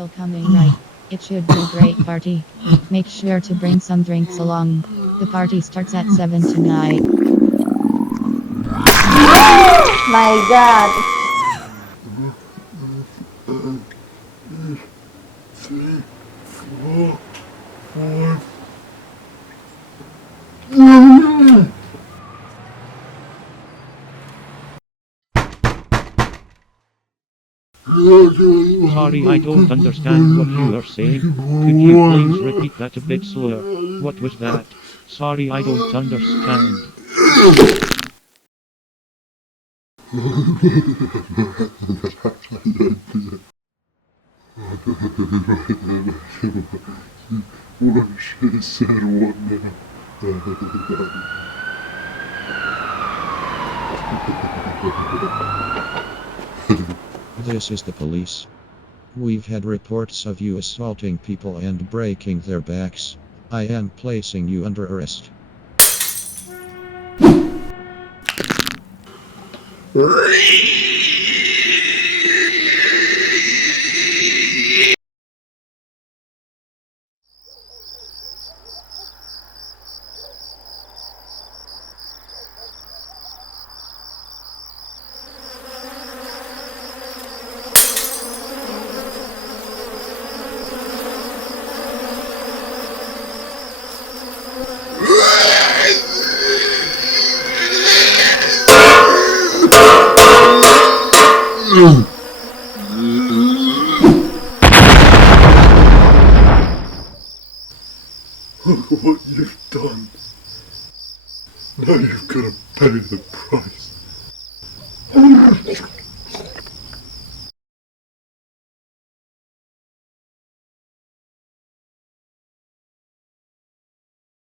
still coming, right? It should be a great party. Make sure to bring some drinks along. The party starts at 7 tonight. My God. Sorry, I don't understand what you are saying. Could you please repeat that a bit slower? What was that? Sorry, I don't understand. What she said one minute. This is the police. We've had reports of you assaulting people and breaking their backs. I am placing you under arrest. What you've done. Now you've got to pay the price.